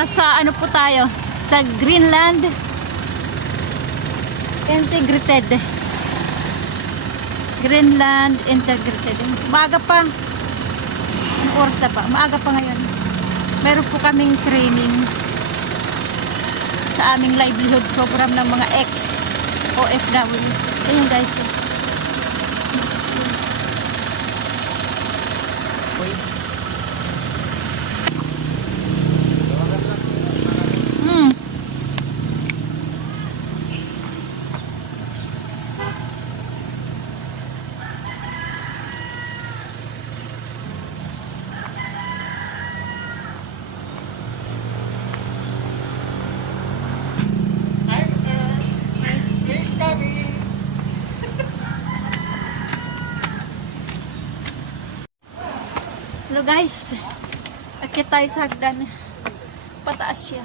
Nasa ano po tayo? Sa Greenland Integrated. Greenland Integrated. Maaga pa. Anong oras na pa? Maaga pa ngayon. Meron po kaming training sa aming livelihood program ng mga ex-OFW. Ayun guys. Hello guys, akit tayo sa hagdan, pataas siya.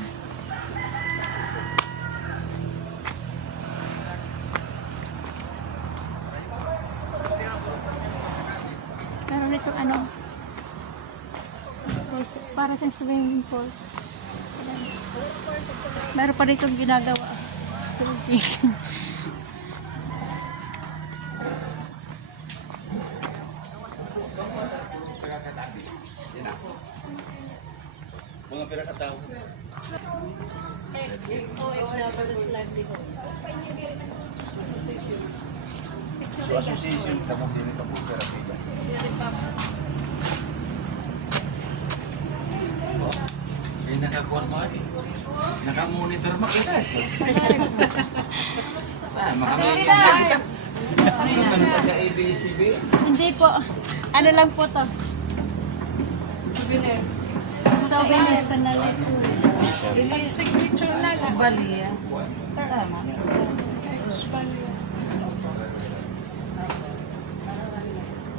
Meron nito ano guys, para sa swimming pool. Meron pa nito ginagawa. Mga pinakatao. So association tamo din ito po pera pila. May nakakuha mo ani. Naka-monitor makita. Makamonitor kita. Ano taga-ABCB? Hindi po. Ano lang po to? Souvenir. Souvenir na lang. Ini signature na lang. Balia. Tama.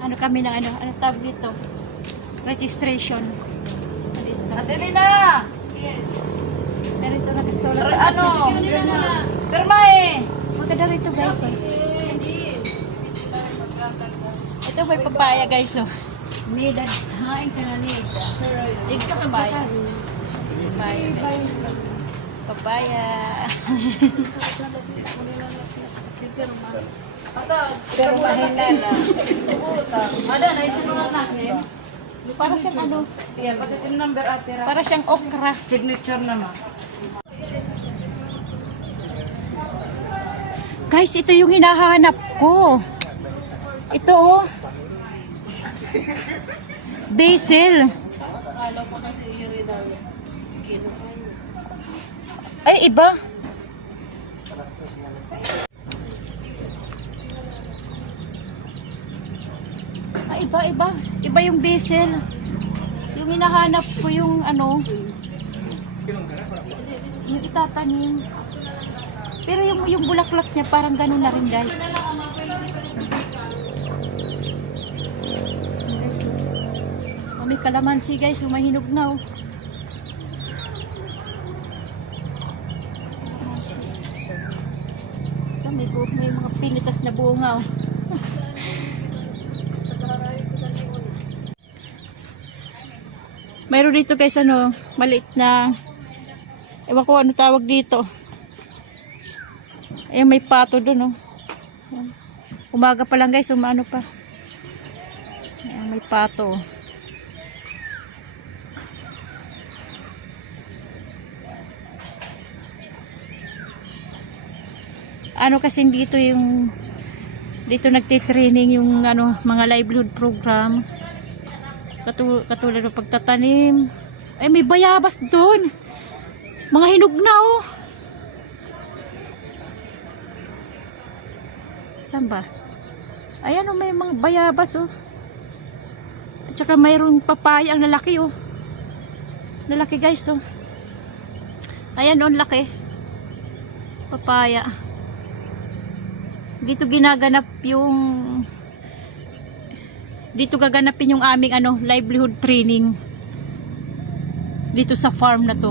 Ano kami ng ano tawag dito? Registration. Adili na! Yes. Pero ito nakasulat. Ano? Pirma eh! Maganda rito guys. Oh. Ito may papaya guys. Oh. Nida. Hain ka na nida. Igsa ka papaya. Papaya guys. Papaya. Pero mahilala. Ada na isinunod natin. Para siyang ano? Iya, pati yung number atira. Para siyang okra. Signature naman. Guys, ito yung hinahanap ko. Ito oh. Basil. Ay, iba. Ay, iba. Iba yung basil. Yung hinahanap ko yung ano. Yung itatanim. Pero yung bulaklak niya parang ganun na rin guys. May kalamansi guys, mahinog na oh. May mga pinitas na bunga oh. Mayroon dito guys ano, maliit na ewan ko ano tawag dito. Ayan, may pato dun oh. Umaga pa lang guys, umano pa. Ayan, may pato oh. Ano kasi dito yung dito nagtitraining yung ano mga livelihood program katulad ng pagtatanim. Ay, may bayabas doon, mga hinog na oh. Saan ba? Ayan oh, may mga bayabas oh. At saka mayroong papaya ang lalaki oh. Lalaki guys oh. Ayan oh, laki papaya. Dito ginaganap yung dito gaganapin yung aming ano livelihood training dito sa farm na to.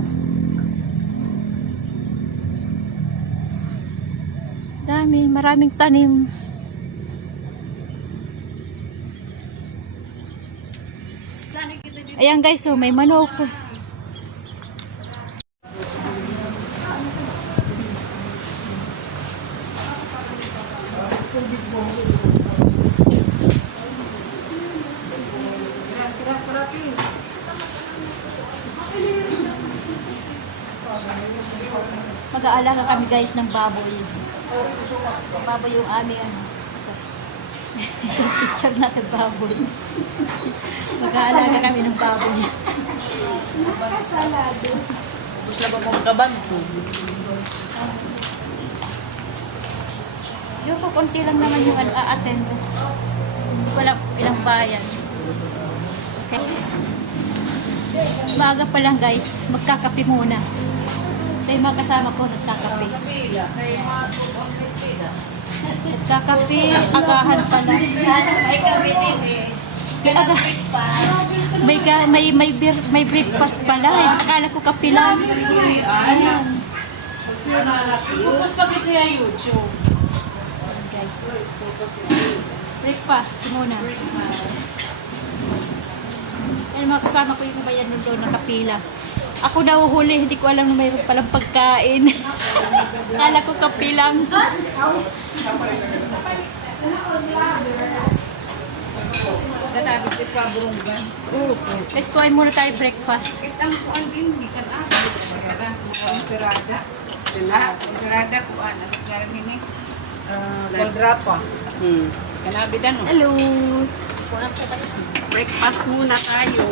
Dami, maraming tanim. Ayan guys, so may manok. Mag-aalaga kami guys ng baboy. Baboy yung aming ano. Itong picture natin baboy. Mag-aalaga kami ng baboy. Gusto na ba mong kabag? Yung po, konti lang naman yung a-attend. Wala ilang bayan. Okay. Maaga pa lang guys, magkakape muna. Ito yung mga kasama ko, nagkakape. Nagkakape, agahan pa lang. Ay, kami din eh. May breakfast pala. Akala ko kape lang. Ayan. Focus pa kita yung YouTube. Ayan, guys. Breakfast muna. Ayan, mga kasama ko yung bayan nun doon, nakapila. Ako nahuhuli, hindi ko alam na mayroon palang pagkain. Akala ko kape lang. Sa nabi si Paburungan. Let's kuhain muna tayo breakfast. Kitang kuan din, hindi ka na. Pirada, mga pirada. Pirada kuan. Asap nga rin ini. Goldrapa. Kanabi dan. Hello! Breakfast muna tayo.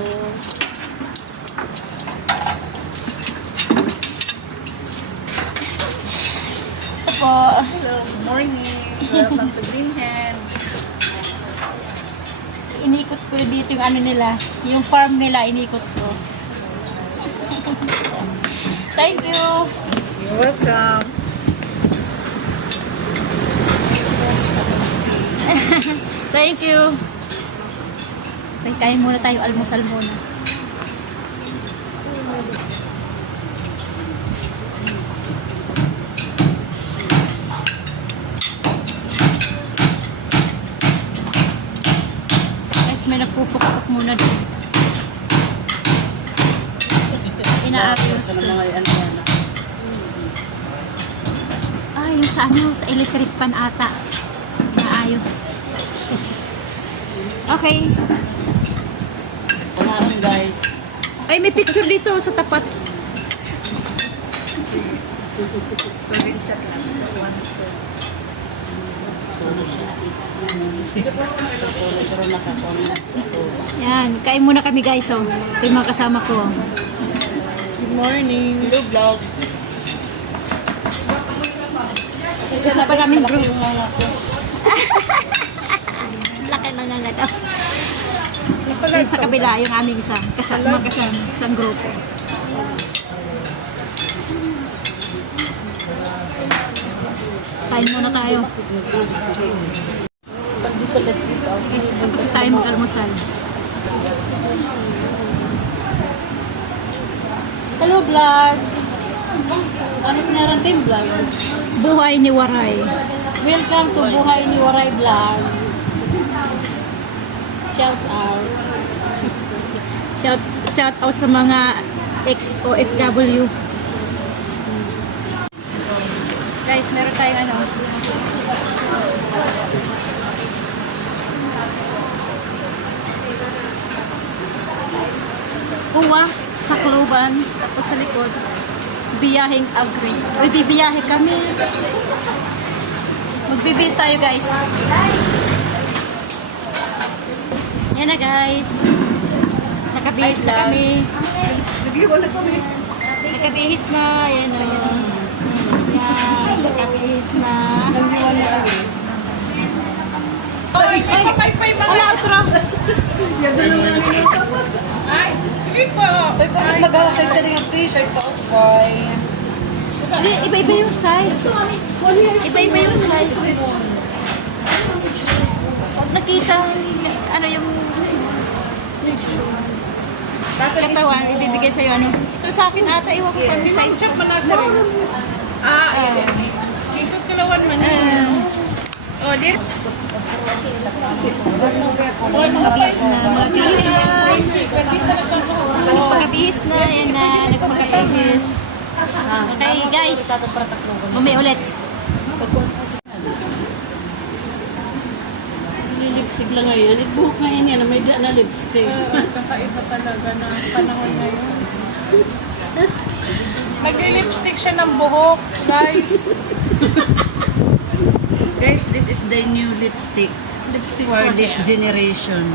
Ito po. Hello, good morning. Welcome to Greenhead. Inikot ko dito yung ano nila. Yung farm nila, inikot ko. Thank you! You're welcome. Thank you! Okay, kain muna tayo, almusal muna. Guys, may nagpupukpuk muna doon. Inaayos. Ah, yung sa ano, sa electric fan ata. Inaayos. Okay. Kumain guys. Ay, may picture dito sa tapat. Screenshot lang. Yan, kain muna kami guys. Oh. Ito yung mga kasama ko. Good morning. Hello vlog. Isa pa namin group. Laki na nga daw. Yung sa kabila, yung aming isang kasama, isang grupo. Kain muna tayo. Yes, tapos tayo mag-almusal. Hello vlog. Ano meron tayong vlog? Buhay ni Waray. Welcome to Buhay ni Waray vlog. Shout out. Shout out sa mga ex-OFW. Guys, meron tayong ano. Uwa, Tacloban, tapos sa likod, biyaheng Agri. Uy, bibiyahe kami. Magbibis tayo guys. Yan na guys. Nakabihis na kami. Nakabihis na. Yan o. Yan. Nakabihis na. Ay, wala outro. Ay, hindi po. Mag-awasay sa rin yung t-shirt ko. Bye. Iba-iba yung size. Iba-iba yung size. Huwag nakita ano yung katawan, ibibigay sa'yo ano. Ito sa akin ata, iwan ko kung size. Check mo na siya rin. Ayan. Ito kalawan man. Oh, dir. Magpakabihis na. Magpakabihis na. Yan na, nagpakabihis. Okay guys, mamaya ulit. Lipstick lang ngayon. Buhok ngayon yan. May na lipstick. Kakaiba talaga na panahon ngayon. Magli-lipstick siya ng buhok, guys. Guys, this is the new lipstick Lipstick for this generation.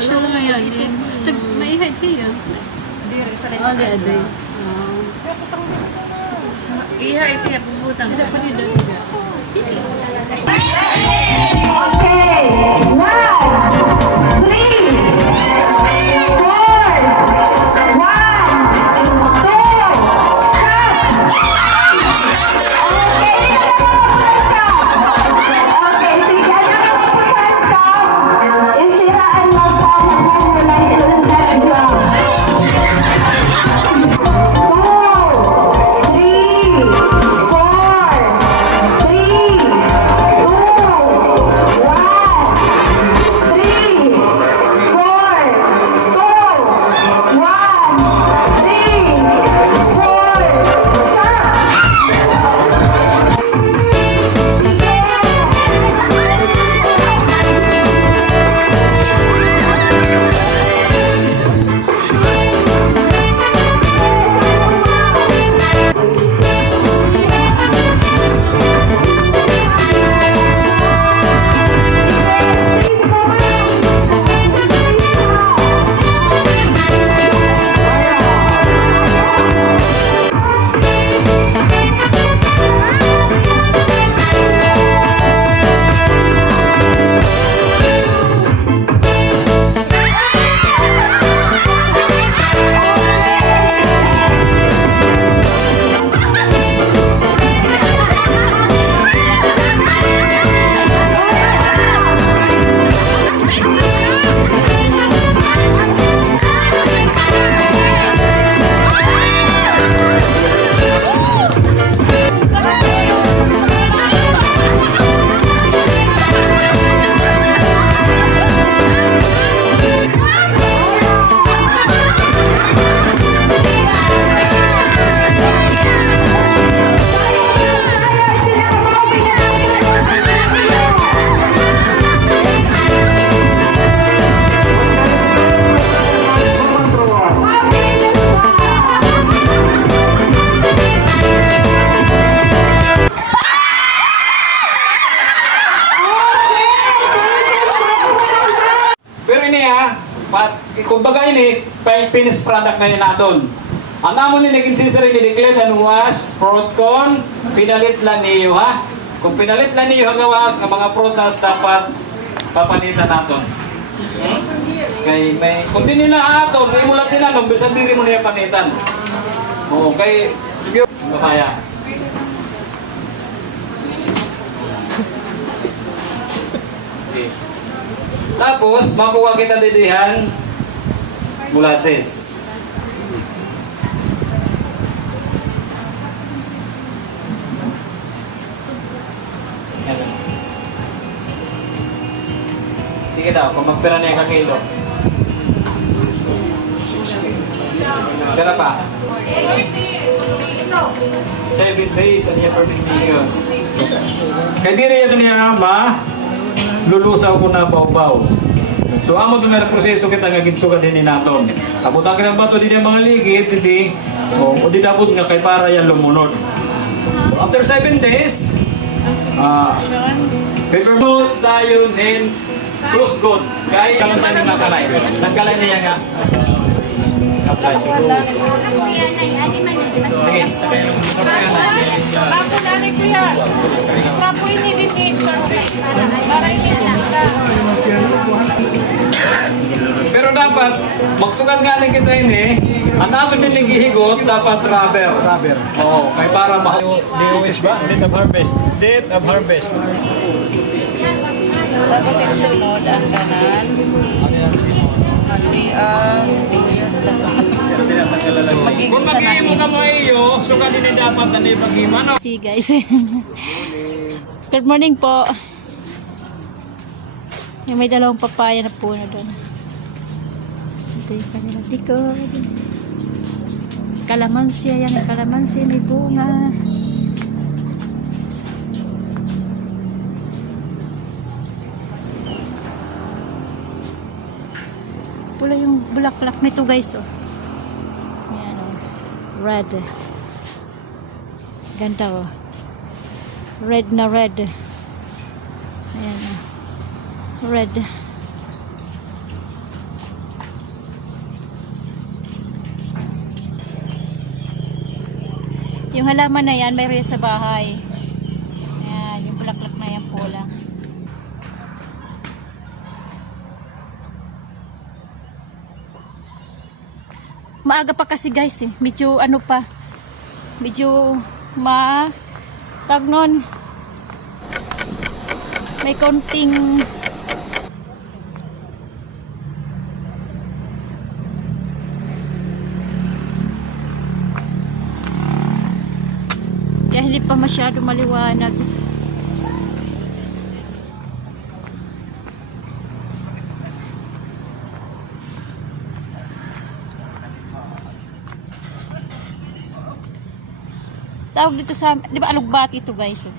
Siya lang yan. May height yan. Oh, di. Iha, ito ya, puputang. Hindi pa nila. Pero ini ha, kumbaga ini, finished product na ni naton. Ang amon ni naging sincere ni declare ano was fraud con, pinalit lang niyo ha. Kung pinalit lang niyo ang gawas ng mga prutas dapat papanitan naton. Kay may kung di nila aton, may mulat din anon, bisan diri mo niya panitan. Oo, kay kaya. Okay. Tapos, makuha kita didihan molasses. Yan. Sige daw, kung magpira niya ka kilo. Pera pa? 7 days, ano yung perfect million. Kaya di rin ito niya ama, lulusaw ko na baw-baw. So amo to may proseso kita nga gibsugan din ni naton. Abot ang ng bato di mga ligid di o di dabot nga kay para yan lumunod. So, after 7 days, paper mouse tayo in close good. Kay kaman tayo nakalay. Nagkalay niya nga. Apply to do. Sige, tagay lang. Tapo na rin ko yan. Tapo ini din need surface. Para ini din kita. Pero dapat, magsukan nga lang kita ini, ang naso din naghihigot, dapat rubber. Rubber. Oo, may para DOS ba? Date of harvest. Date of harvest. Tapos itsunod ang kanan. Sibuyas, laso. Kung mag-iimo ka mo iyo, suka din dapat na ipag-iman. See guys. Good morning po. Yung may dalawang papaya na puno doon. Ito yung kanilang likod. Kalamansi, ayan ang kalamansi, may bunga. Pula yung bulaklak nito guys, oh. Ayan, oh. Red. Ganda oh. Red na red. Ayan oh. Red. Yung halaman na yan, mayroon yan sa bahay. Ayan, yung bulaklak na yan po lang. Maaga pa kasi guys eh. Medyo ano pa. Medyo tag nun. May konting kaya hindi pa masyado maliwanag. Tawag dito sa, di ba alugbati ito guys? Oh.